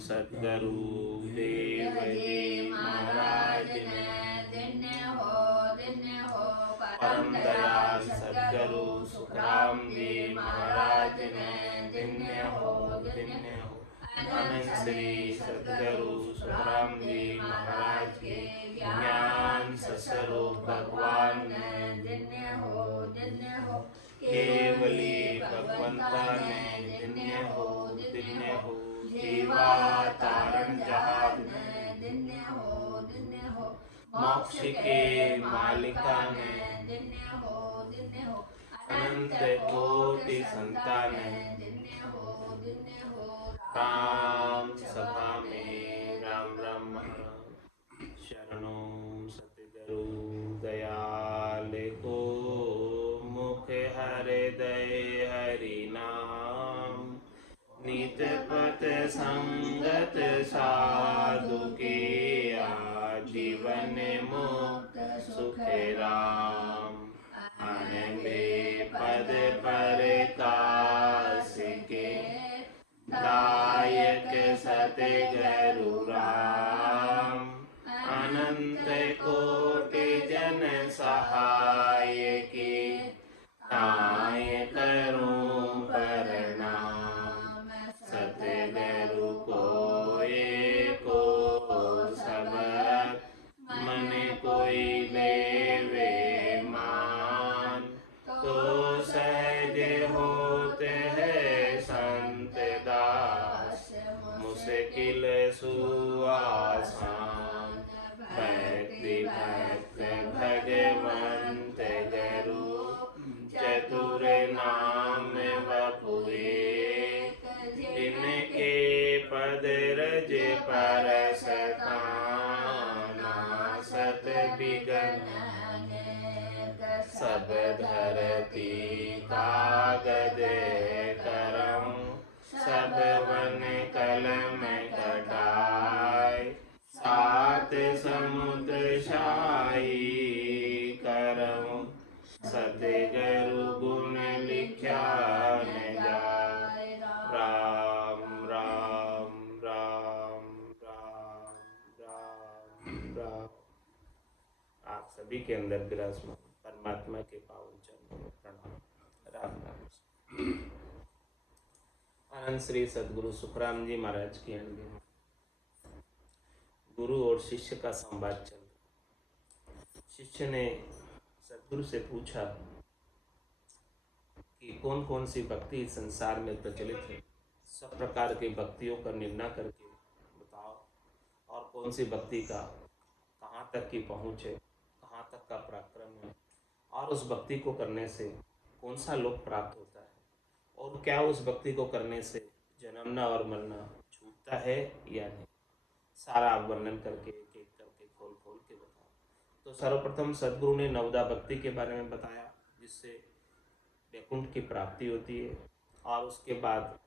सद्गुरु देव जी महाराज ने धन्य हो परम दयाल सद्गुरु सुखराम जी महाराज ने धन्य हो अनंत श्री सद्गुरु सुखराम जी महाराज के ज्ञान स्वरूप भगवान ने धन्य हो केवली भगवंता ने धन्य हो जीवा तारण जहाज ने धन्य हो मोक्ष के मालिका ने धन्य हो अनंत कोटि संतान ने धन्य हो राम सभा में राम राम शरणों सतगुरु दयाल को मुख हृदय हरि नाम नित पथ संगत साधु के जीवन मुक्त सुख राम आनंदे पद पर काश के दायक सतगुरु राम अनंत कोटि जन सहाय के ताय करूं प्रणाम सतगुरु को एको सब मन कोई लेवे मान तो सहज होते है संत दास मुश्किल सुआसान भक्ति भक्त भगवंत गुरु चतुर नाम बपुए इनके पद रज परस सत बिगन सब धरती कागज करम सब वन कलम कटाय सात समुद्र शाही करम सतगुरु गुण लिख्या न जाय राम राम राम राम राम राम। आप सभी के अंदर विराजमान परमात्मा के पावन चरणों में प्रणाम राम राम। आनंद श्री सद्गुरु सुखराम जी महाराज की अनगिन गुरु और शिष्य का संवाद चल रहा। शिष्य ने सद्गुरु से पूछा कि कौन कौन सी भक्ति इस संसार में प्रचलित है, सब प्रकार की भक्तियों का निर्णय करके बताओ और कौन सी भक्ति का कहाँ तक की पहुँच है, कहाँ तक का पराक्रम है और उस भक्ति को करने से कौन सा लोक प्राप्त होता है और क्या उस भक्ति को करने से जन्मना और मरना छूटता है या नहीं, सारा वर्णन करके एक एक करके खोल खोल के बताओ। तो सर्वप्रथम सद्गुरु ने नवदा भक्ति के बारे में बताया जिससे वैकुंठ की प्राप्ति होती है और उसके बाद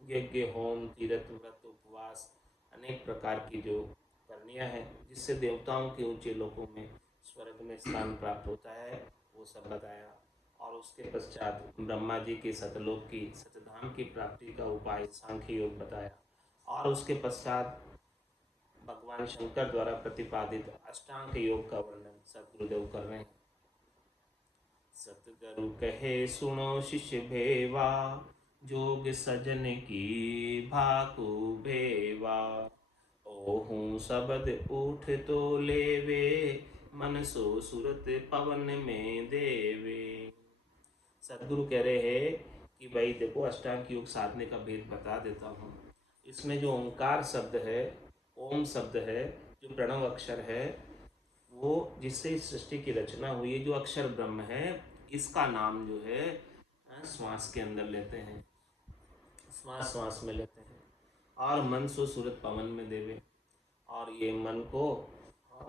यज्ञ होम तीर्थ व्रत उपवास अनेक प्रकार की जो करनियाँ हैं जिससे देवताओं के ऊंचे लोकों में स्वर्ग में स्थान प्राप्त होता है वो सब बताया। और उसके पश्चात ब्रह्मा जी के सतलोक की सतधाम की प्राप्ति का उपाय सांख्य योग बताया और उसके पश्चात भगवान शंकर द्वारा प्रतिपादित अष्टांग योग का वर्णन सतगुरुदेव कर रहे हैं। सतगुरु कहे सुनो शिष्य भेवा जोग सजन की भाकु भेवा ओहूँ शब्द उठ तो लेवे मन सो सूरत पवन में देवे। सतगुरु कह रहे हैं कि भाई देखो अष्टांग योग साधने का भेद बता देता हूँ। इसमें जो ओंकार शब्द है, ओम शब्द है, जो प्रणव अक्षर है, वो जिससे इस सृष्टि की रचना हुई है, जो अक्षर ब्रह्म है, इसका नाम जो है श्वास के अंदर लेते हैं, श्वास श्वास में लेते हैं और मन सो सूरत पवन में देवे। और ये मन को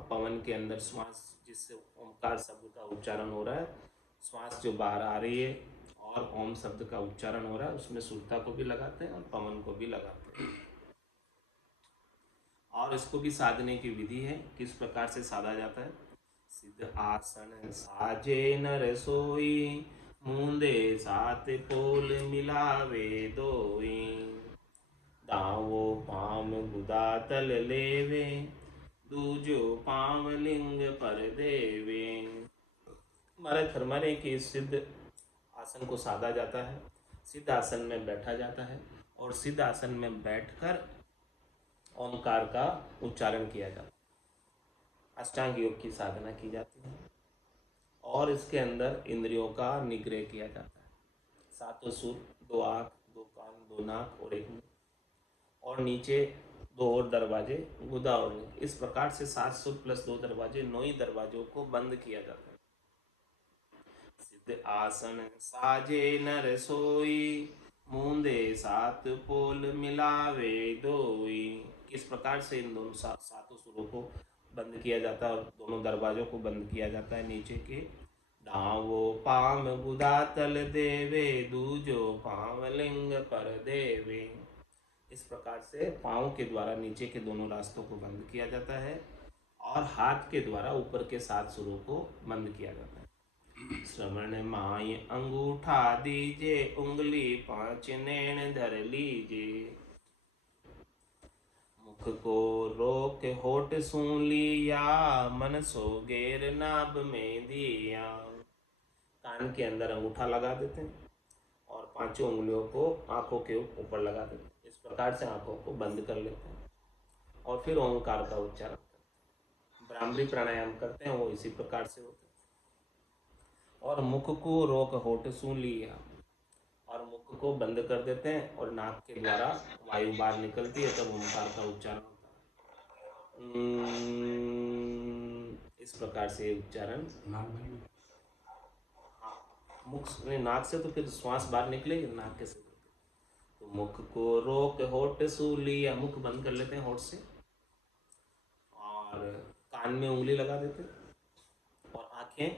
पवन के अंदर श्वास जिससे ओमकार शब्द का उच्चारण हो रहा है, श्वास जो बाहर आ रही है और ओम शब्द का उच्चारण हो रहा है, उसमें सुरता को भी लगाते हैं और पवन को भी लगाते हैं। और इसको भी साधने की विधि है, किस प्रकार से साधा जाता है। सिद्ध आसन साजे नर सोई मूंदे सात पोल मिलावे दोई दावो पाम गुदा तल लेवे, दूजो पाम लिंग पर देवे। हमारे फरमाने की सिद्ध आसन को साधा जाता है, सिद्ध आसन में बैठा जाता है और सिद्ध आसन में बैठकर ओंकार का उच्चारण किया जाता है। अष्टांग योग की साधना की जाती है और इसके अंदर इंद्रियों का निग्रह किया जाता है। सातों सुर, दो आँख, दो कान, दो नाक और एक मुंह, और नीचे दो और दरवाजे, गुदा और लिंग। इस प्रकार से 7 सुर प्लस 2 दरवाजे, 9 ही दरवाजों को बंद किया जाता है। सिद्ध आसन साजे नर सोई, मूंदे 7 पोल मिलावे दोई। किस प्रकार से इन दोनों सातों सुरों को बंद किया जाता है और दोनों दरवाजों को बंद किया जाता है। नीचे के दावो पाम गुदा तल देवे, दूजो पाम लिंग पर देवे। इस प्रकार से पाँव के द्वारा नीचे के दोनों रास्तों को बंद किया जाता है और हाथ के द्वारा ऊपर के 7 सुरों को बंद किया जाता है। श्रवण माय अंगूठा दीजे, उंगली 5 नैन धर लीजे। मुख को रोक होठ सूं लिया, मन सो गेर नाभ में दिया। कान के अंदर अंगूठा लगा देते हैं और 5 उंगलियों को आंखों के ऊपर लगा देते हैं। इस प्रकार से आंखों को बंद कर लेते हैं और फिर ओंकार का उच्चारण करते हैं। भ्रामरी प्राणायाम करते हैं वो इसी प्रकार से होते हैं। और मुख को रोक होठ सूं लिया, और मुख को बंद कर देते हैं और नाक के द्वारा वायु बाहर निकलती है, तब ओंकार का उच्चारण होता है। इस प्रकार से उच्चारण। मुख में नाक से तो फिर श्वास बाहर निकलेगी, नाक के से। तो मुख को रोक होठ सू लिया, मुख बंद कर लेते हैं होठ से और कान में उंगली लगा देते हैं और आंखें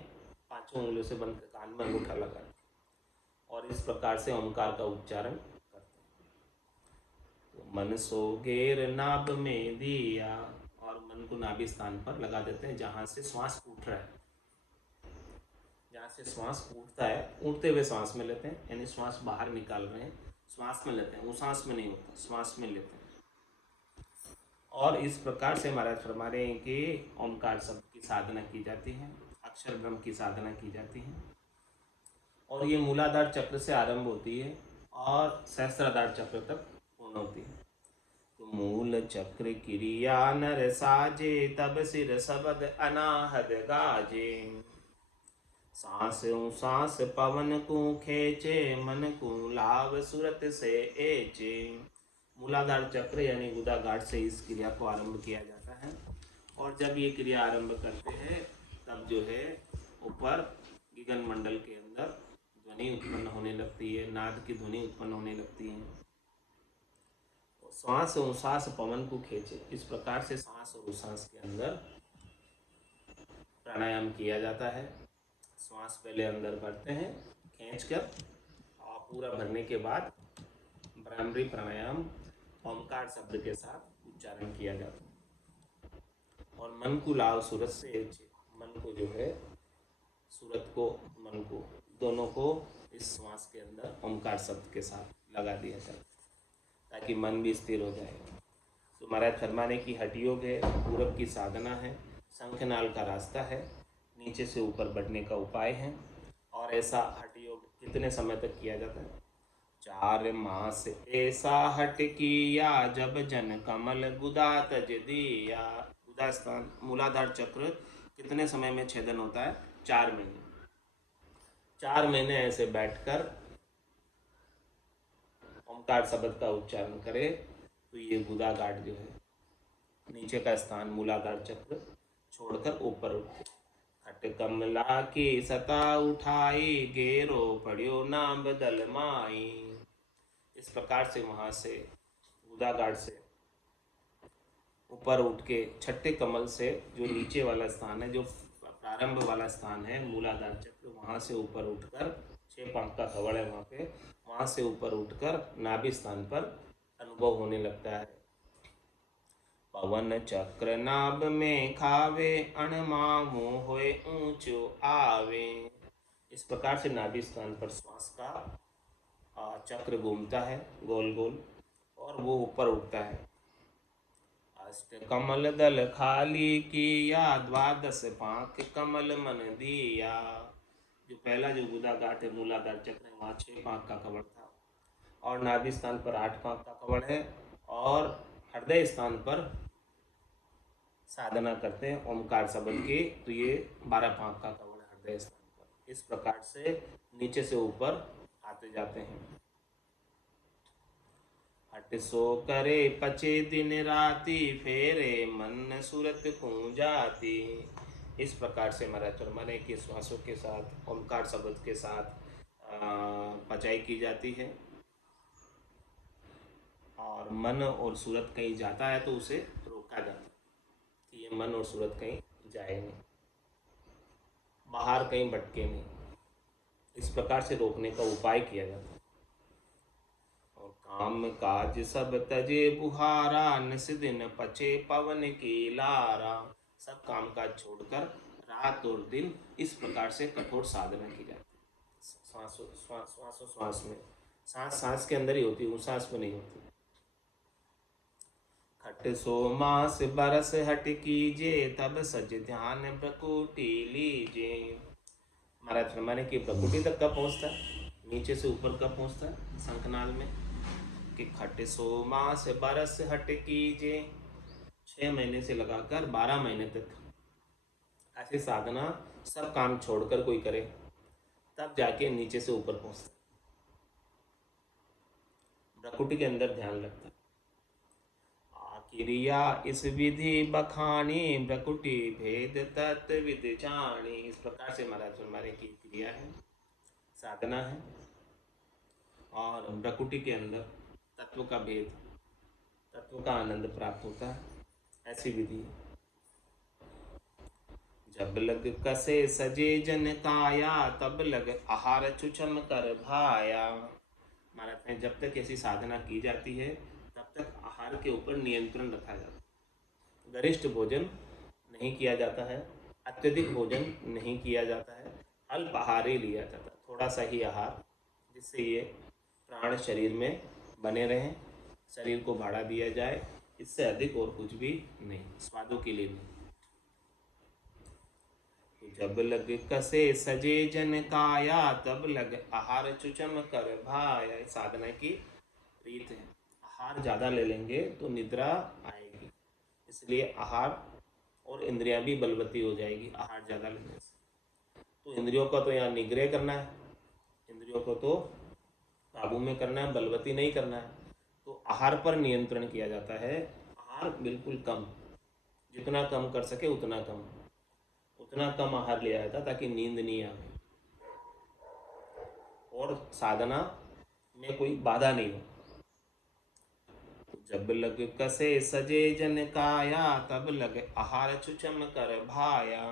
5 उंगलियों से बंद कर कान में अंगूठा लगा और इस प्रकार से ओंकार का उच्चारण करते हैं। तो मन सो गेर नाभ में दिया, और मन को नाभि स्थान पर लगा देते हैं जहाँ से श्वास उठ रहा है। जहाँ से श्वास उठता है, उठते हुए श्वास में लेते हैं, यानी श्वास बाहर निकाल रहे हैं, श्वास में लेते हैं, वो सांस में नहीं होता, श्वास में लेते हैं। और इस प्रकार से महाराज फरमा रहे हैं कि ओंकार शब्द की साधना की जाती है, अक्षर ब्रह्म की साधना की जाती है। और ये मूलाधार चक्र से आरंभ होती है और सहस्त्राधार चक्र तक पूर्ण होती है। तो मूल चक्र क्रिया नर साजे, तब सिर शब्द अनाहद गाजे। सांस सांस पवन को खेचे, मन को लाभ सूरत से एचे। मूलाधार चक्र यानी गुदा गाठ से इस क्रिया को आरंभ किया जाता है और जब ये क्रिया आरंभ करते हैं तब जो है ऊपर गगन मंडल के अंदर ध्वनि उत्पन्न होने लगती है, नाद की ध्वनि उत्पन्न होने लगती है। श्वास और उश्वास पवन को खींचे, इस प्रकार से सांस और उश्वास के अंदर प्राणायाम किया जाता है। श्वास पहले अंदर भरते हैं खींचकर और पूरा भरने के बाद भ्रामरी प्राणायाम ओंकार शब्द के साथ उच्चारण किया जाता है। और मन को लाव सूरत से, मन को जो है सूरत को, मन को, दोनों को इस श्वास के अंदर ओंकार शब्द के साथ लगा दिया जाए ताकि मन भी स्थिर हो जाए। तो महाराज फरमाने की हठ योग है, पूरब की साधना है, शंखनाल का रास्ता है, नीचे से ऊपर बढ़ने का उपाय है। और ऐसा हठ योग कितने समय तक किया जाता है? 4 मास ऐसा हठ किया, जब जन कमल गुदा तज दिया। गुदा स्थान मूलाधार चक्र कितने समय में छेदन होता है? 4 महीने। 4 महीने ऐसे बैठकर ओंकार शब्द का उच्चारण करे तो ये गुदा गाठ जो है, नीचे का स्थान मूलाधार चक्र छोड़कर ऊपर उठते। खट कमला की सता उठाई, गेरो पड़ियो नाम बदल माई। इस प्रकार से वहां से गुदा गाठ से ऊपर उठ के छठे कमल से जो नीचे वाला स्थान है, जो प्रारंभ वाला स्थान है मूलाधार चक्र, वहां से ऊपर उठकर 6 पंख का कवड़ है वहां पे, वहां से ऊपर उठकर नाभि स्थान पर अनुभव होने लगता है। पवन चक्र नाभ में खावे, अणमामो होए ऊंचो आवे। इस प्रकार से नाभि स्थान पर श्वास का चक्र घूमता है गोल गोल और वो ऊपर उठता है। अष्ट कमल दल खाली किया, द्वादश पांख कमल मन दिया। जो पहला जो गुदाघाट है, मूलाधार चक्र है, वहाँ 6 पांख का कवड़ था, और नाभि स्थान पर 8 पांख का कवड़ है, और हृदय स्थान पर साधना करते हैं ओमकार शब्द की, तो ये 12 पांख का कवड़ है हृदय स्थान पर। इस प्रकार से नीचे से ऊपर आते जाते हैं। हट सो करे पचे दिन राति, फेरे मन सूरत जाती। इस प्रकार से महाराज चरमाने के श्वासों के साथ ओमकार शब्द के साथ पचाई की जाती है, और मन और सूरत कहीं जाता है तो उसे रोका जाता है कि ये मन और सूरत कहीं जाए नहीं, बाहर कहीं भटके नहीं। इस प्रकार से रोकने का उपाय किया जाता है। और काम काज सब तजे बुहारा, निस दिन पचे पवन की लारा। सब काम काज छोड़कर रात और दिन इस प्रकार से कठोर साधना की जाती है। श्वास में, सांस के अंदर ही होती है, सांस में नहीं होती। खट सो मास बरस हट कीजे, तब सज ध्यान प्रकुटी लीजे। महाराज फरमाने की प्रकुटी तक कब पहुँचता है, नीचे से ऊपर कब पहुँचता है शंखनाल में, कि खट सो मास बरस हट कीजे, 6 महीने से लगाकर 12 महीने तक ऐसी साधना सब काम छोड़कर कोई करे, तब जाके नीचे से ऊपर पहुँचता है। प्रकुटी के अंदर ध्यान लगता है। क्रिया इस विधि बखानी, प्रकुटी भेद तत्व विद जानी। इस प्रकार से महाराज हमारे की क्रिया है, साधना है, और प्रकुटी के अंदर तत्व का भेद, तत्व का आनंद प्राप्त होता है, ऐसी विधि है। जब लग कसे सजे जन काया, तब लग आहार चुचम कर भाया। महाराज में जब तक ऐसी साधना की जाती है तब तक आहार के ऊपर नियंत्रण रखा जाता है। गरिष्ठ भोजन नहीं किया जाता है, अत्यधिक भोजन नहीं किया जाता है, अल्प आहार ही लिया जाता है, थोड़ा सा ही आहार, जिससे ये प्राण शरीर में बने रहें, शरीर को भाड़ा दिया जाए, इससे अधिक और कुछ भी नहीं, स्वादों के लिए नहीं। जब लग कसे सजे जन काया, तब लग आहार चुचम कर भाया। साधना की रीत है, आहार ज़्यादा ले लेंगे तो निद्रा आएगी, इसलिए आहार और इंद्रियां भी बलवती हो जाएगी आहार ज़्यादा लेने से। तो इंद्रियों को तो यहाँ निग्रह करना है, इंद्रियों को तो काबू में करना है, बलवती नहीं करना है। तो आहार पर नियंत्रण किया जाता है, आहार बिल्कुल कम, जितना कम कर सके उतना कम, उतना कम आहार लिया जाता ताकि नींद नहीं आए और साधना में कोई बाधा नहीं हो। जब लग कसे सजे जन काया, तब लग आहार चुचम कर भाया।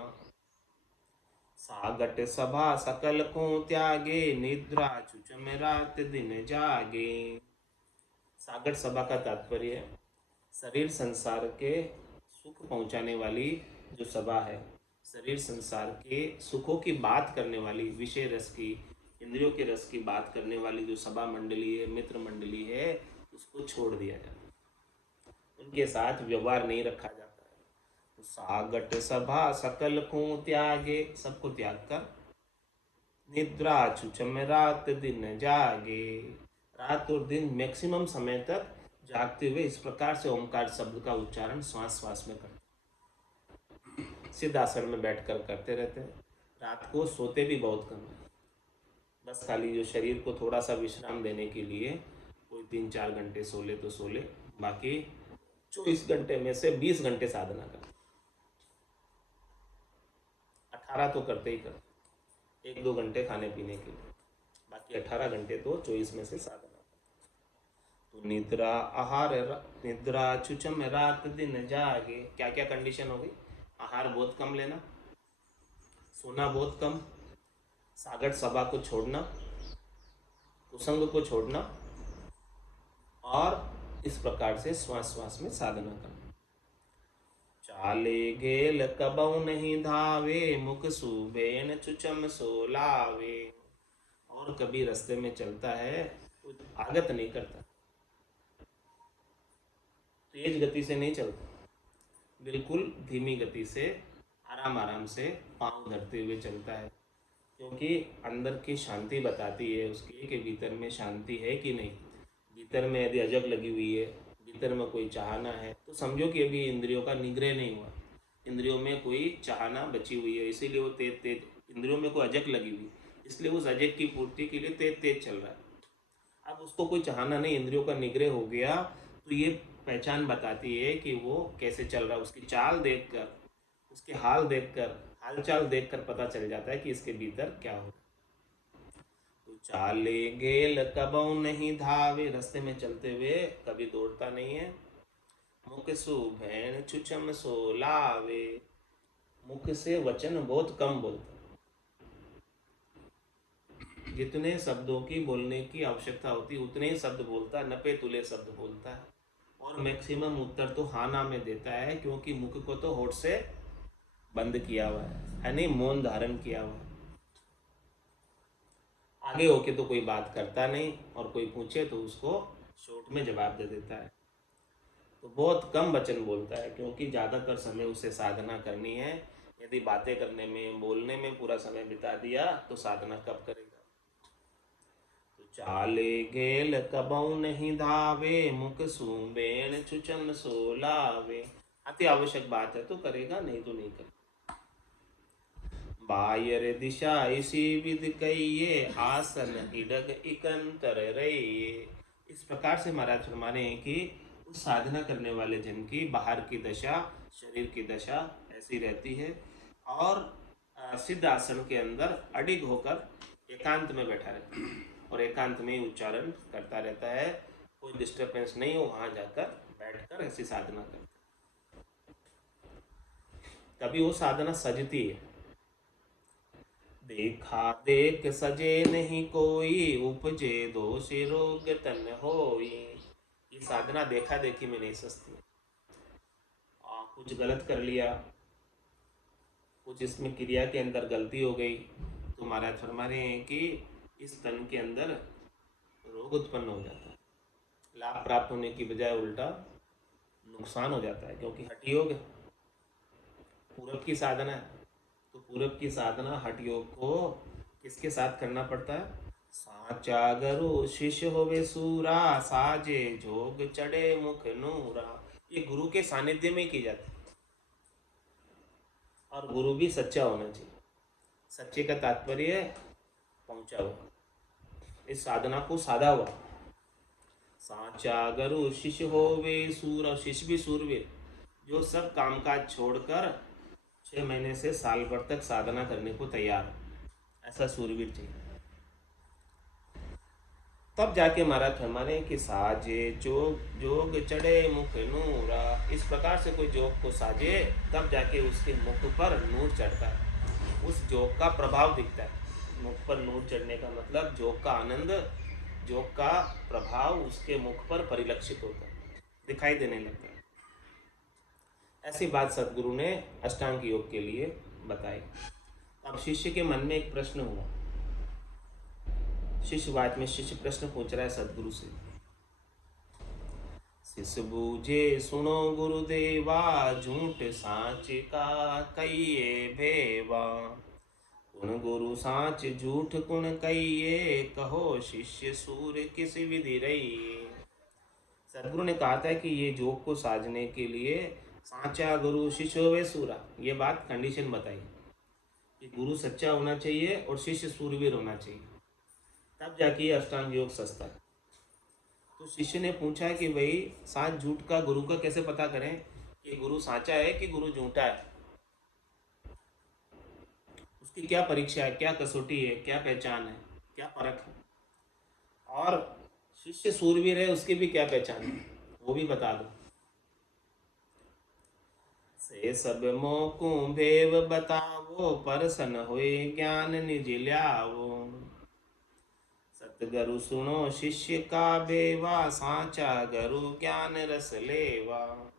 सागट सभा सकल को त्यागे, निद्रा चुचम रात दिन जागे। सागट सभा का तात्पर्य है शरीर संसार के सुख पहुंचाने वाली जो सभा है, शरीर संसार के सुखों की बात करने वाली, विषय रस की, इंद्रियों के रस की बात करने वाली जो सभा मंडली है, मित्र मंडली है, उसको छोड़ दिया जाता है, उनके साथ व्यवहार नहीं रखा जाता है। तो सागट सभा सकल को त्यागे, सबको त्याग कर, निद्रा चुचम रात दिन जागे, रात और दिन मैक्सिमम समय तक जागते हुए इस प्रकार से ओमकार शब्द का उच्चारण श्वास श्वास में करते, सिद्धासन में बैठकर करते रहते हैं। रात को सोते भी बहुत कम है, बस खाली जो शरीर को थोड़ा सा विश्राम देने के लिए कोई 3-4 घंटे सो ले तो सो ले, बाकी 24 घंटे में से 20 घंटे साधना करते, 18 तो करते ही करते, 1-2 घंटे खाने पीने के लिए, बाकी 18 घंटे तो 24 में से साधना। तो निद्रा आहार, निद्रा चुचम रात दिन जागे, क्या क्या कंडीशन हो गई, आहार बहुत कम लेना, सोना बहुत कम, सागट सभा को छोड़ना, कुसंग को छोड़ना, और इस प्रकार से श्वास श्वास में साधना करना। चाले गेल कबऊ नहीं धावे, मुख सुबेन चुचम सोलावे। और कभी रास्ते में चलता है तो आगत नहीं करता, तेज गति से नहीं चलता, बिल्कुल धीमी गति से आराम आराम से पांव धरते हुए चलता है, क्योंकि अंदर की शांति बताती है उसके कि भीतर में शांति है कि नहीं। भीतर में यदि अजग लगी हुई है, भीतर में कोई चाहना है, तो समझो कि अभी इंद्रियों का निग्रह नहीं हुआ, इंद्रियों में कोई चाहना बची हुई है, इसीलिए वो तेज तेज, इंद्रियों में कोई अजग लगी हुई, इसलिए उस अजग की पूर्ति के लिए तेज तेज चल रहा है। अब उसको कोई चाहना नहीं, इंद्रियों का निग्रह हो गया, तो ये पहचान बताती है कि वो कैसे चल रहा है। उसकी चाल देखकर, उसके हाल देखकर, हालचाल देखकर पता चल जाता है कि इसके भीतर क्या हो। तो चाले गेल कबऊ नहीं धावे, रास्ते में चलते हुए कभी दौड़ता नहीं है। मुख सु भैन छुचम सो लावे, मुख से वचन बहुत कम बोलता, जितने शब्दों की बोलने की आवश्यकता होती उतने ही शब्द बोलता है, नपे तुले शब्द बोलता है। और मैक्सिमम उत्तर तो हाँ ना में देता है, क्योंकि मुख को तो होठ से बंद किया हुआ है नहीं, मौन धारण किया हुआ है। आगे होके तो कोई बात करता नहीं, और कोई पूछे तो उसको शॉर्ट में जवाब दे देता है। तो बहुत कम वचन बोलता है, क्योंकि ज़्यादातर समय उसे साधना करनी है। यदि बातें करने में, बोलने में पूरा समय बिता दिया तो साधना कब करेगा। तो चाले गेल कबऊ नहीं धावे, मुख सूबेण छुचन सोलावे। अति आवश्यक बात है तो करेगा, नहीं तो नहीं करेगा। बायर दिशा इसी विधि कहिए, आसन हिडग इकंतर रहिए। इस प्रकार से महाराज फरमाने हैं कि उस साधना करने वाले जन की बाहर की दशा, शरीर की दशा ऐसी रहती है, और सिद्ध आसन के अंदर अडिग होकर एकांत में बैठा रहता है, और एकांत में ही उच्चारण करता रहता है। कोई डिस्टर्बेंस नहीं हो, वहाँ जाकर बैठकर ऐसी साधना करता है। तभी वो साधना सजती है। देखा देख सजे नहीं कोई, उपजे दोष रोग तन होई। ये साधना देखा देखी में नहीं सजती। कुछ गलत कर लिया, कुछ इसमें क्रिया के अंदर गलती हो गई, तो महाराज फरमा रहे हैं कि इस तन के अंदर रोग उत्पन्न हो जाता है, लाभ प्राप्त होने की बजाय उल्टा नुकसान हो जाता है, क्योंकि हठ योग पूरब की साधना है। तो पूरब की साधना हठ योग को किसके साथ करना पड़ता है। साचा गुरु शिष्य होवे सूरा, साजे जोग चढ़े मुख नूरा। ये गुरु के सानिध्य में की जाती है, और गुरु भी सच्चा होना चाहिए। सच्चे का तात्पर्य पहुंचा हुआ, इस साधना को साधा हुआ। साचा गुरु शिष्य होवे सूर, और शिष्य भी सूरवीर, जो सब कामकाज छोड़कर 6 महीने से साल भर तक साधना करने को तैयार, ऐसा सूरवीर चाहिए। तब जाके महाराज फरमाने कि साजे जोग जोग चढ़े मुख नूरा। इस प्रकार से कोई जोग को साजे, तब जाके उसके मुख पर नूर चढ़ता है, उस जोग का प्रभाव दिखता है। मुख पर नूर चढ़ने का मतलब जोग का आनंद, जोग का प्रभाव उसके मुख पर परिलक्षित होता है, दिखाई देने लगता है। ऐसी बात सदगुरु ने अष्टांग योग के लिए बताई। अब शिष्य के मन में एक प्रश्न हुआ। शिष्यवाद में शिष्य प्रश्न पूछ रहा है सदगुरु से। शिष्य बूझे सुनो गुरुदेवा, झूठ साँच का कहिए भेवा। कुण गुरु साँच झूठ कुण कहिए, कहो शिष्य सूर किस विधि रहिए। सदगुरु ने कहा था कि ये जोग को साधने के लिए साँचा गुरु शिष्य होवे सूरा, ये बात कंडीशन बताई कि गुरु सच्चा होना चाहिए और शिष्य सूरवीर होना चाहिए, तब जाके अष्टांग योग सस्ता है। तो शिष्य ने पूछा कि भाई साँच झूठ का गुरु का कैसे पता करें कि गुरु साँचा है कि गुरु झूठा है, उसकी क्या परीक्षा है, क्या कसौटी है, क्या पहचान है, क्या परख है। और शिष्य सूरवीर है, उसकी भी क्या पहचान है, वो भी बता दो। से सब मोकू भेव बतावो, परसन होए ज्ञान निज ल्यावो। सतगुरु सुनो शिष्य का बेवा, साचा गुरु ज्ञान रस लेवा।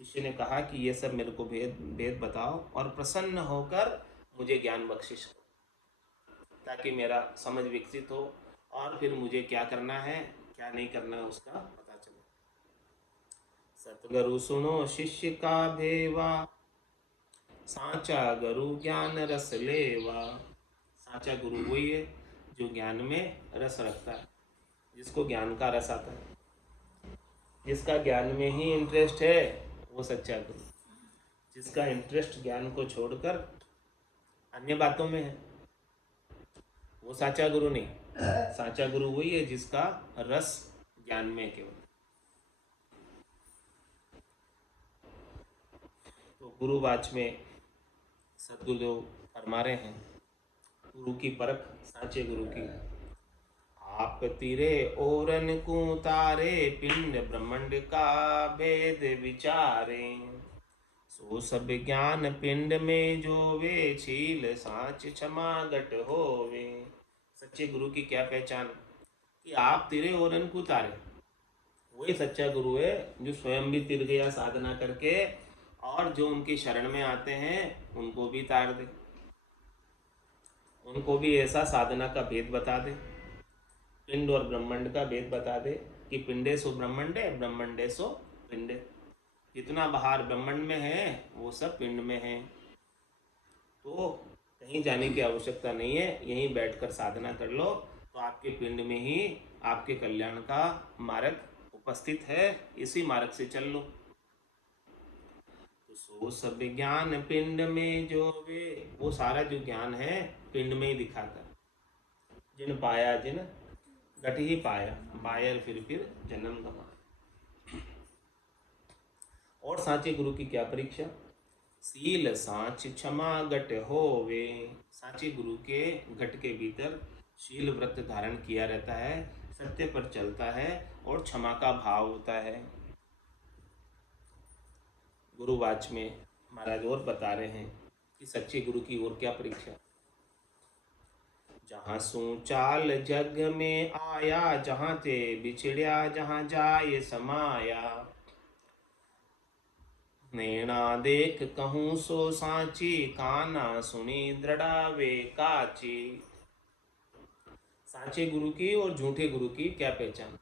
शिष्य ने कहा कि ये सब मेरे को भेद भेद बताओ, और प्रसन्न होकर मुझे ज्ञान बख्शिश करो, ताकि मेरा समझ विकसित हो, और फिर मुझे क्या करना है क्या नहीं करना है उसका पता चले। सतगुरु सुनो शिष्य का भेवा, साचा गुरु ज्ञान रस लेवा। साचा गुरु वही है जो ज्ञान में रस रखता है, जिसको ज्ञान का रस आता है, जिसका ज्ञान में ही इंटरेस्ट है, वो सच्चा गुरु। जिसका इंटरेस्ट ज्ञान को छोड़कर अन्य बातों में है, वो साचा गुरु नहीं। साचा गुरु वही है जिसका रस ज्ञान में केवल। तो गुरुवाच में सद्गुरुदेव फरमा रहे हैं, गुरु की परख साचे गुरु की। आप तिरे ओरन को तारे, पिंड ब्रह्मांड का भेद विचारे। सो सब ज्ञान पिंड में जो वे, छील साच क्षमा घट होवे। सच्चे गुरु की क्या पहचान कि आप तिरे ओरन को तारे। वही सच्चा गुरु है जो स्वयं भी तिर गया साधना करके, और जो उनकी शरण में आते हैं उनको भी तार दे, उनको भी ऐसा साधना का भेद बता दे, पिंड और ब्रह्मांड का भेद बता दे कि पिंडे सो ब्रह्मांडे, ब्रह्मांडे सो पिंडे। जितना बाहर ब्रह्मांड में है वो सब पिंड में है। तो कहीं जाने की आवश्यकता नहीं है, यहीं बैठकर साधना कर लो तो आपके पिंड में ही आपके कल्याण का मार्ग उपस्थित है। इसी मार्ग से चल लो। तो सो सब ज्ञान पिंड में जो वे, वो सारा जो ज्ञान है पिंड में ही दिखाता। जिन पाया जिन घट ही पाया, बायर फिर जन्म गवा। और साचे गुरु की क्या परीक्षा, सील साच क्षमा घट होवे। साचे गुरु के घट के भीतर शील व्रत धारण किया रहता है, सत्य पर चलता है और क्षमा का भाव होता है। गुरुवाच में महाराज और बता रहे हैं कि सच्चे गुरु की और क्या परीक्षा। जहाँ सू चाल जग में आया, जहाँ ते बिछड़िया जहाँ जाए समाया। नैना देख कहूँ सो सांची, काना सुनी दृढ़ावे काची। साचे गुरु की और झूठे गुरु की क्या पहचान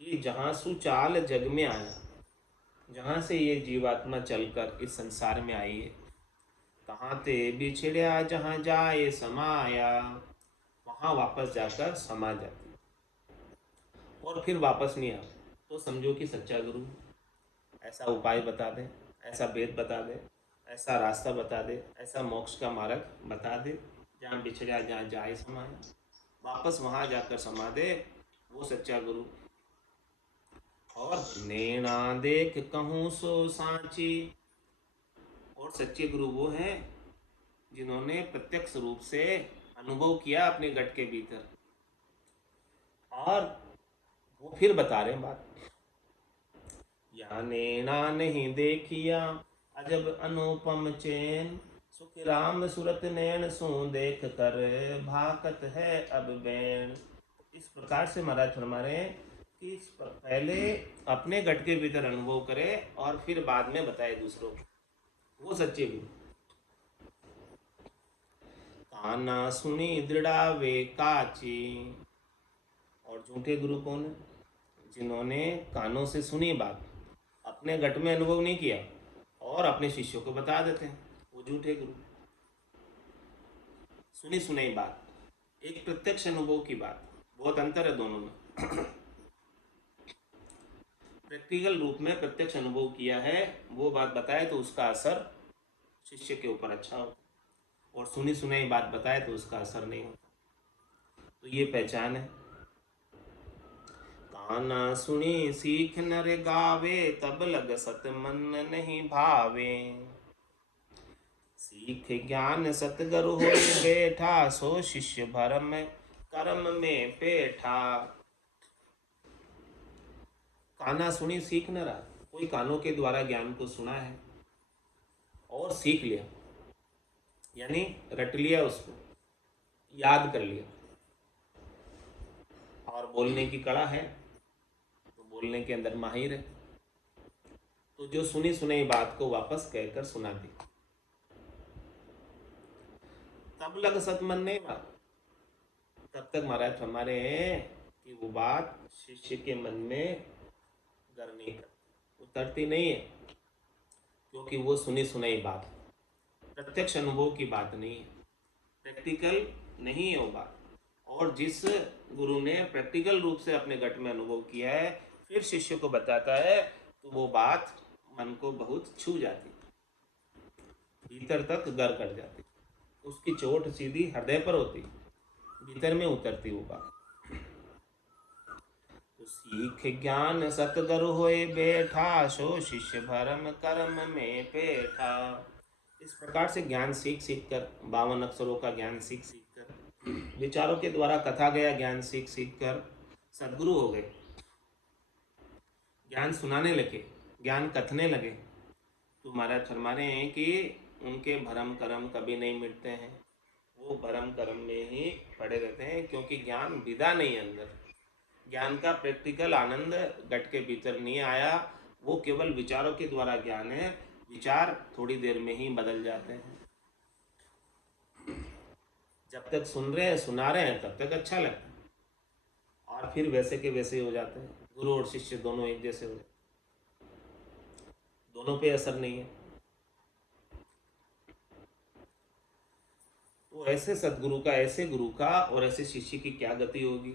कि जहाँ सु चाल जग में आया, जहाँ से ये जीवात्मा चलकर इस संसार में आई है, कहाँ ते बिछड़िया जहाँ जाए समाया, वहाँ वापस जाकर समा जाती और फिर वापस नहीं आ। तो समझो कि सच्चा गुरु ऐसा उपाय बता दे, ऐसा वेद बता दे, ऐसा रास्ता बता दे, ऐसा मोक्ष का मार्ग बता दे, जहाँ बिछड़िया जहाँ जाए समाया, वापस वहाँ जाकर समा दे, वो सच्चा गुरु। और नैना देख कहूँ सो सांची, और सच्चे गुरु वो हैं जिन्होंने प्रत्यक्ष रूप से अनुभव किया अपने घट के भीतर, और वो फिर बता रहे हैं बात। या नैना नहीं देखिया अजब अनुपम चैन, सुख राम सूरत नैन सो देख कर भाकत है अब बैन। इस प्रकार से महाराज फरमा रहे हैं कि पहले अपने घट के भीतर अनुभव करे और फिर बाद में बताए दूसरों को, वो सच्चे गुरु। काना सुनी दृढ़ावे काची, और झूठे गुरु कौन है, जिन्होंने कानों से सुनी बात, अपने घट में अनुभव नहीं किया और अपने शिष्यों को बता देते हैं, वो झूठे गुरु। सुनी सुनाई बात, एक प्रत्यक्ष अनुभव की बात, बहुत अंतर है दोनों में। प्रैक्टिकल रूप में प्रत्यक्ष अनुभव किया है, वो बात बताए तो उसका असर शिष्य के ऊपर अच्छा होता, और सुनी सुनाई बात बताए तो उसका असर नहीं होता। तो ये पहचान है। काना सुनी सीख नर गावे, तब लग सत मन नहीं भावे। सीख ज्ञान सतगुरु होए बैठा, सो शिष्य भरम कर्म में पेठा। काना सुनी सीख न रहा, कोई कानों के द्वारा ज्ञान को सुना है और सीख लिया, यानी रट लिया, उसको याद कर लिया, और बोलने की कला है तो बोलने के अंदर माहिर है, तो जो सुनी सुनाई बात को वापस कहकर सुना दी, तब लग सतमन नहीं बात। तब तक महाराज हमारे हैं कि वो बात शिष्य के मन में अगर नहीं करती, उतरती नहीं है, क्योंकि वो सुनी सुनाई बात है, प्रत्यक्ष अनुभव की बात नहीं है, प्रैक्टिकल नहीं है वो बात। और जिस गुरु ने प्रैक्टिकल रूप से अपने घट में अनुभव किया है, फिर शिष्य को बताता है, तो वो बात मन को बहुत छू जाती, भीतर तक घर कर जाती, उसकी चोट सीधी हृदय पर होती, भीतर में उतरती वो बात। तो सीख ज्ञान सतगुरु होए बैठा, सो शिष्य भरम कर्म में पेठा। इस प्रकार से ज्ञान सीख सीख कर, 52 अक्षरों का ज्ञान सीख सीख कर, विचारों के द्वारा कथा गया ज्ञान सीख सीख कर सदगुरु हो गए, ज्ञान सुनाने लगे, ज्ञान कथने लगे। तो महाराज फरमा रहे हैं कि उनके भरम कर्म कभी नहीं मिटते हैं, वो भरम कर्म में ही पड़े रहते हैं, क्योंकि ज्ञान विदा नहीं है अंदर, ज्ञान का प्रैक्टिकल आनंद घट के भीतर नहीं आया, वो केवल विचारों के द्वारा ज्ञान है, विचार थोड़ी देर में ही बदल जाते हैं। जब तक सुन रहे हैं, सुना रहे हैं, तब तक अच्छा लगता है, और फिर वैसे के वैसे हो जाते हैं। गुरु और शिष्य दोनों एक जैसे हो, दोनों पे असर नहीं है। तो ऐसे सदगुरु का, ऐसे गुरु का और ऐसे शिष्य की क्या गति होगी,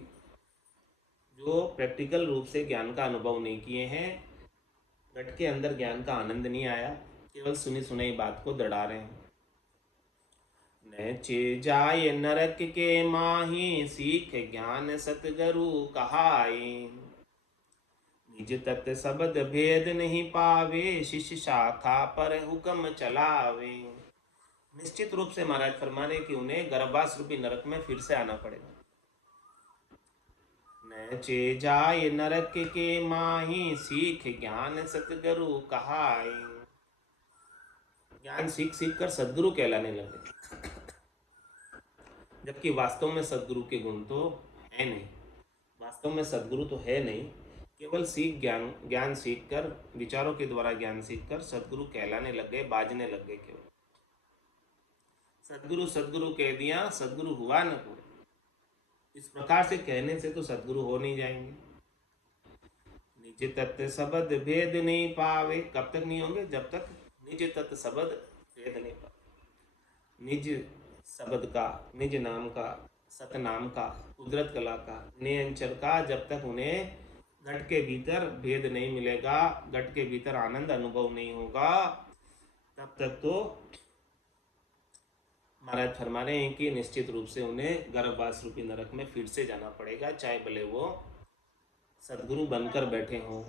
जो प्रैक्टिकल रूप से ज्ञान का अनुभव नहीं किए हैं, घट के अंदर ज्ञान का आनंद नहीं आया, केवल सुनी सुनाई बात को दड़ा रहे हैं। नचे जाय नरक के माही, सीख ज्ञान सतगुरु कहाई। निज तत् शब्द भेद नहीं पावे, शिष्य शाखा पर हुक्म चलावे। निश्चित रूप से महाराज फरमा रहे कि उन्हें गर्भवास रूपी नरक में फिर से आना पड़ेगा। नचे जाय नरक के माही, सीख ज्ञान सतगुरु कहाई। ज्ञान सीख सीख कर सदगुरु कहलाने लगे, जबकि वास्तव में सदगुरु के गुण तो है नहीं, वास्तव में सदगुरु तो है नहीं, केवल सीख ज्ञान सीख कर, विचारों के द्वारा ज्ञान सीख कर सदगुरु कहलाने लग गए, बाजने लग गए। केवल सदगुरु सदगुरु कह दिया, सदगुरु हुआ न कोई। इस प्रकार से कहने से तो सदगुरु हो नहीं जाएंगे। निज तत्व शब्द भेद नहीं पावे, कब तक नहीं होंगे, जब तक निज तत्व शब्द भेद नहीं पावे। निज शब्द का, निज नाम का, सतनाम का, कुदरत कला का, नियंचर का, जब तक उन्हें घट के भीतर भेद नहीं मिलेगा, घट के भीतर आनंद अनुभव नहीं होगा, तब तक तो महाराज फरमा रहे हैं कि निश्चित रूप से उन्हें गर्भवास रूपी नरक में फिर से जाना पड़ेगा, चाहे भले वो सदगुरु बनकर बैठे हों।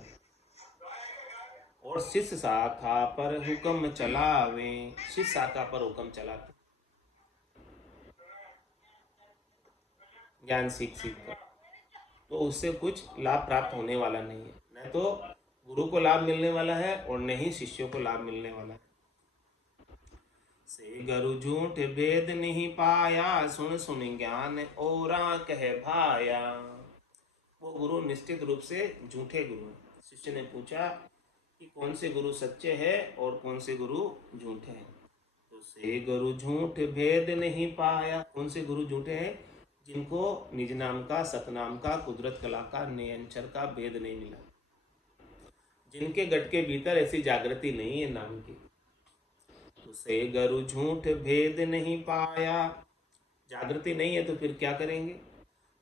और शिष्य शाखा पर हुक्म चलावे, शिष्य शाखा पर हुक्म चलाते, ज्ञान सीख सीख कर, तो उससे कुछ लाभ प्राप्त होने वाला नहीं है। न तो गुरु को लाभ मिलने वाला है और न ही शिष्यों को लाभ मिलने वाला है। से गुरु झूठ भेद नहीं पाया, सुन सुन ज्ञान औरा कह भाया। वो गुरु निश्चित रूप से झूठे गुरु हैं। शिष्य ने पूछा कि कौन से गुरु सच्चे हैं और कौन से गुरु झूठे हैं। तो से गुरु झूठ भेद नहीं पाया, कौन से गुरु झूठे हैं, जिनको निज नाम का, सतनाम का, कुदरत कला का, नियंचर का भेद नहीं मिला, जिनके गट के भीतर ऐसी जागृति नहीं है नाम की। तो से गुरु झूठ भेद नहीं पाया, जागृति नहीं है तो फिर क्या करेंगे।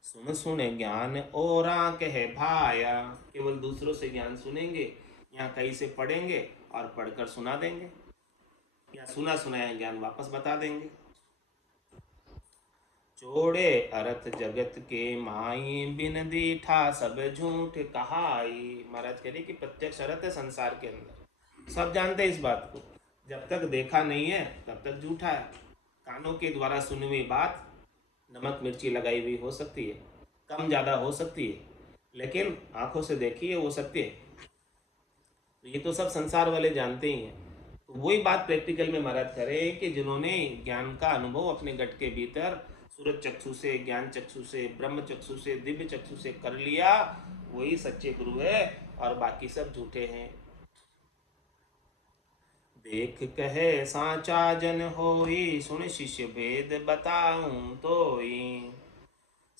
सुन सुन ज्ञान औरा कह भाया, केवल दूसरों से ज्ञान सुनेंगे या कहीं से पढ़ेंगे और पढ़कर सुना देंगे, या सुना सुनाया ज्ञान वापस बता देंगे। चोड़े अर्थ जगत के माई, बिन दीठा सब झूठ कहाई। महाराज कह रहे कि प्रत्यक्ष अर्थ है संसार के अंदर, सब जानते हैं इस बात को, जब तक देखा नहीं है तब तक झूठा है। कानों के द्वारा सुनी हुई बात नमक मिर्ची लगाई हुई हो सकती है, कम ज़्यादा हो सकती है, लेकिन आंखों से देखी है वो सत्य है। तो ये तो सब संसार वाले जानते ही हैं। तो वही बात प्रैक्टिकल में महाराज करें कि जिन्होंने ज्ञान का अनुभव अपने घट के भीतर सूरज चक्षु से, ज्ञान चक्षु से, ब्रह्म चक्षु से, दिव्य चक्षु से कर लिया, वही सच्चे गुरु है और बाकी सब झूठे हैं। देख कहे साचा जन होई, सुन शिष्य भेद बताऊं तोई।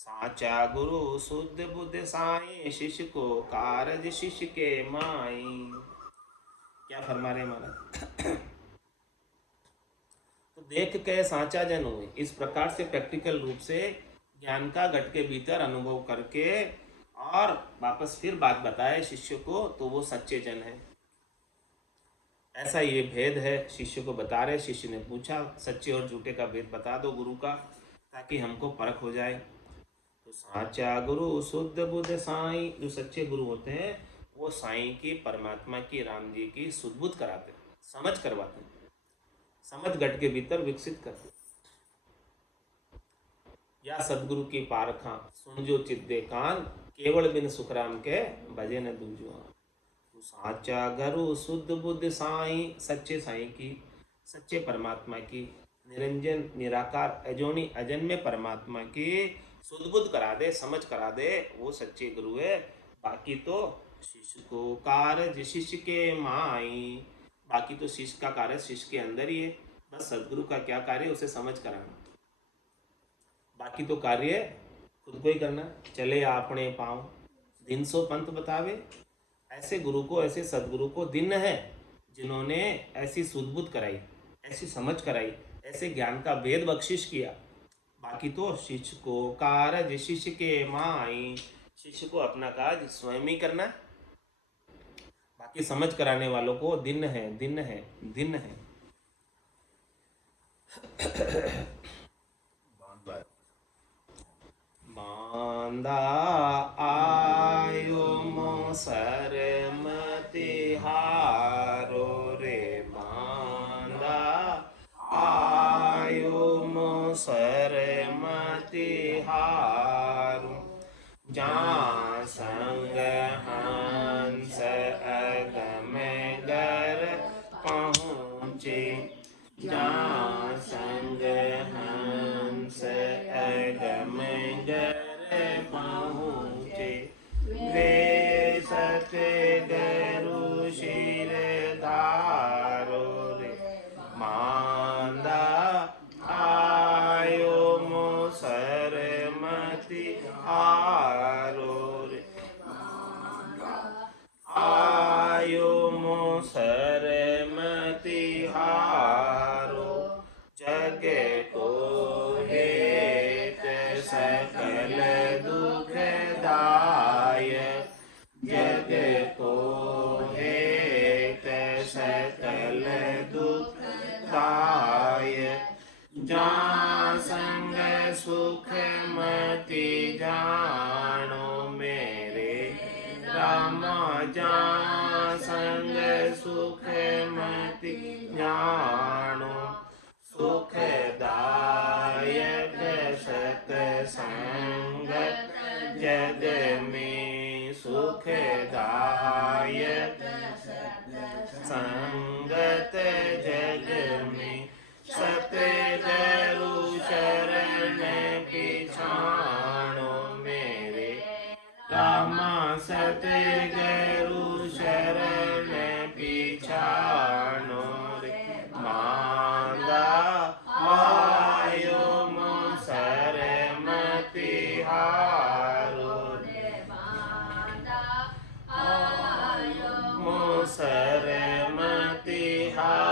साचा गुरु शुद्ध बुद्ध साई, शिष्य को कारज शिष्य के माई। क्या फरमा रहे महाराज? तो देख के साचा जन हुए, इस प्रकार से प्रैक्टिकल रूप से ज्ञान का घट के भीतर अनुभव करके और वापस फिर बात बताए शिष्य को, तो वो सच्चे जन है। ऐसा ये भेद है, शिष्य को बता रहे। शिष्य ने पूछा सच्चे और झूठे का भेद बता दो गुरु का, ताकि हमको परख हो जाए। तो साचा गुरु शुद्ध बुद्ध साई, जो सच्चे गुरु होते हैं वो साईं की, परमात्मा की, राम जी की शुद्ध बुद्ध कराते हैं, समझ करवाते हैं, समझ घट के भीतर विकसित करते। या सदगुरु की पारखा सुन जो चिद्दे कान, केवल बिन सुखराम के भजे न दूजो। तो साचा गुरु शुद्ध बुद्ध साई, सच्चे साईं की, सच्चे परमात्मा की, निरंजन निराकार अजोनी अजन्मे परमात्मा की शुद्ध बुद्ध करा दे, समझ करा दे, वो सच्चे गुरु है। बाकी तो शिष्य को कार्य शिष्य के माई, बाकी तो शिष्य का कार्य शिष्य के अंदर ही है। बस सदगुरु का क्या कार्य, उसे समझ कराना, बाकी तो कार्य खुद को ही करना। चले आपने पाँव दिन सो पंथ बतावे, ऐसे गुरु को, ऐसे सदगुरु को दिन है जिन्होंने ऐसी सुध-बुध कराई, ऐसी समझ कराई, ऐसे ज्ञान का वेद बख्शिश किया। बाकी तो शिष्य को कार्य शिष्य के माई, शिष्य को अपना कार्य स्वयं ही करना, बाकी समझ कराने वालों को दिन है, दिन है, दिन है। बांदा आयो मोसर मतिहारो रे, बांदा आयो मोसर मतिहारो, जहाँ संग हंस अगम गर पहुँचे, जहाँ संग हंस अगम गर पहुँचे, वे सतगुरु शिर धारो रे, मांदा आयो मोसर मतिहारो रे, आयो मोसर मतिहारो, जग को हेत सकल दुखदायक, जग को हेत सकल दुखदायक, जहाँ संग सुख मति जानो मेरे रामा, जहाँ संग सुख मति जानो, सुखदायक सत्संगत जग में, सुखदायक संगत जग में, सतगुरु शरण पिछानो मेरे रामा, सतगुरु शरण पिछानो रे, मांदा आयो मोसर मतिहारो रे, मांदा आयो मोसर मतिहारो,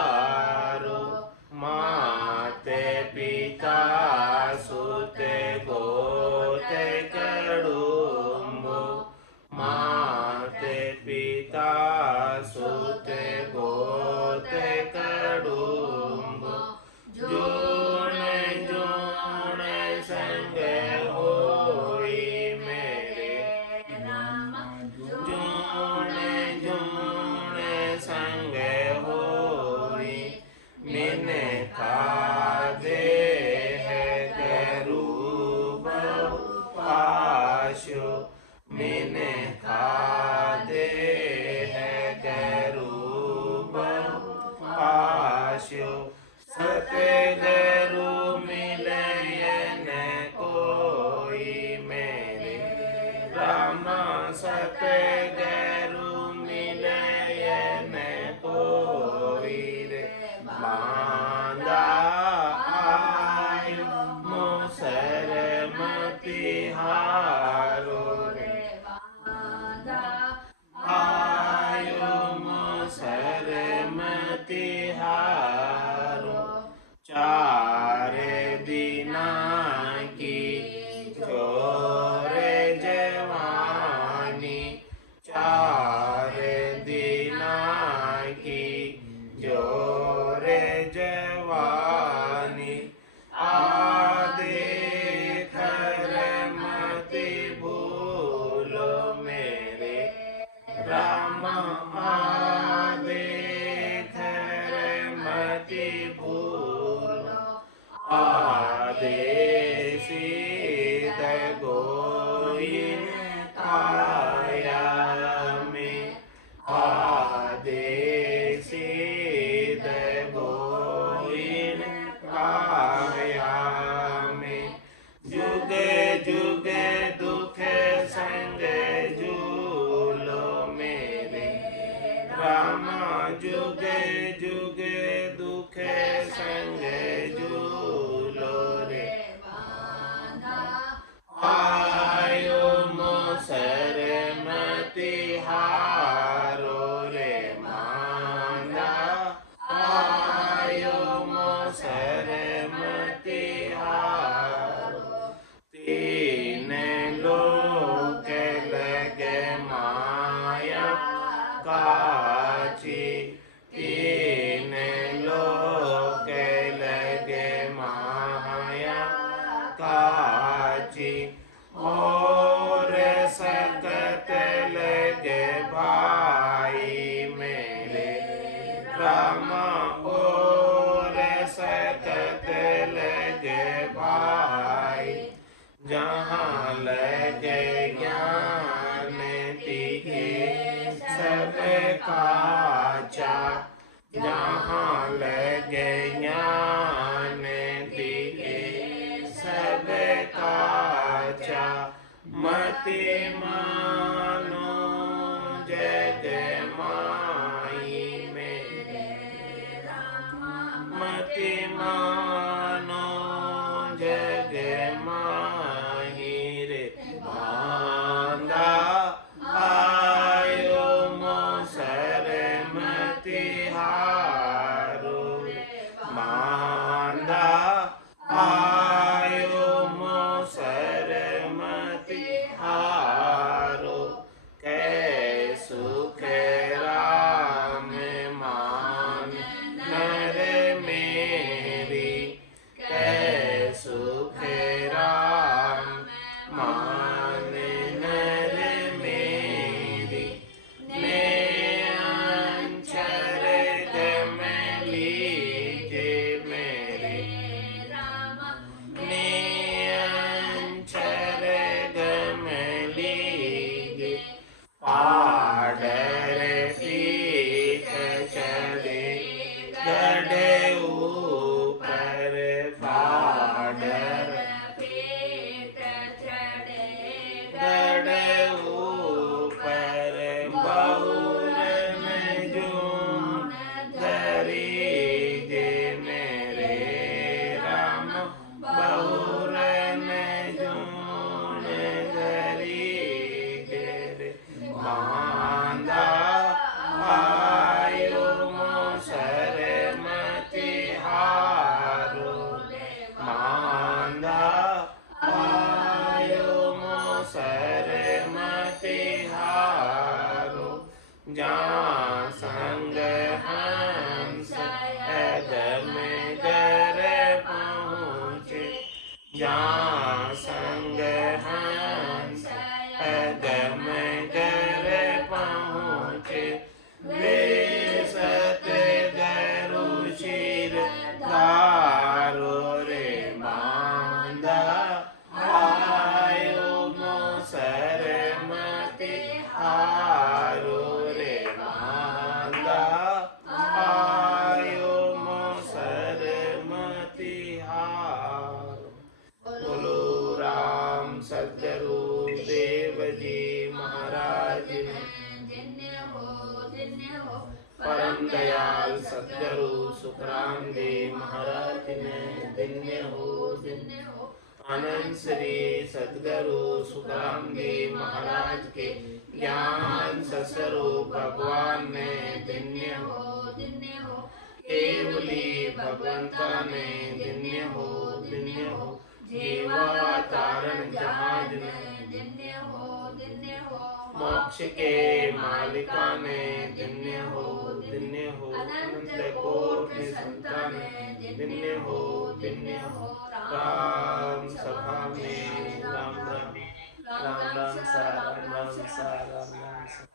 माते पिता सुत गोत कड़ुम्बो, माते पिता सुत गोत कड़ुम्बो, जोन जोन संग होई मेरे रामा, जोन जोन संग होई, मिन खादे है करू बहु पाशो, मिन खादे है करू बहु पाशो, सतगुरु मिलयन कोई मेरे रामा, सतगुरु मिलयन कोई रे, बांदा आयो मोसर मतिहारो राम जुगे जुगे दुखे संगे झूलो रे आयो मोसर मति हारो रे मांदा आयो मोसर मति हारो तीन लोक लगे माया काची तीन लोक लगे माया काची और सकत लगे भाई मेरे राम और सकत लगे भाई जहाँ लगे ज्ञान दिखे सब काचा जहाँ लगे ज्ञान दिखे सब काचा मति मानो जग माई मेरे मति मानो जग माही रे मांदा आयो मोसर मति हारो मांदा आयो मोसर मति हारो कै सुख राम मान नर मेरी कै सुख राम मान नर मेरी मैं अंचर गम लीजे मेरे मैं अंचर गम लीजे पाडर पीठ चढ़े गढ़े ऊपर पाडर गढ़े ऊपर बहुरन जून धरी जे मेरे राम बहुरन जून धरी जे रे मांदा आयो मोसर मति हारो मांदा आयो मोसर मति हारो जहाँ संग हंस अगम गर पहुँचे जहाँ संग हंस अगम गर पहुँचे वे सत गरु शिर धारो रे मांदा आयो मोसर मति हारो रे मांदा आयो मोसर मति हारो बोलो राम सद्गुरु देव जी महाराज परम दयाल सद्गुरु सुखराम देव महाराज ने धन्य हो आनंद श्री सद्गुरु सुखराम देव महाराज के ज्ञान स्वरूप भगवान ने धन्य हो केवली भगवंता ने धन्य हो जीवा तारण जहाज ने धन्य हो मोक्ष के मालिका ने धन्य हो अनंत कोटि संतान धन्य हो राम सभा में राम राम राम राम सा राम राम सा राम राम सा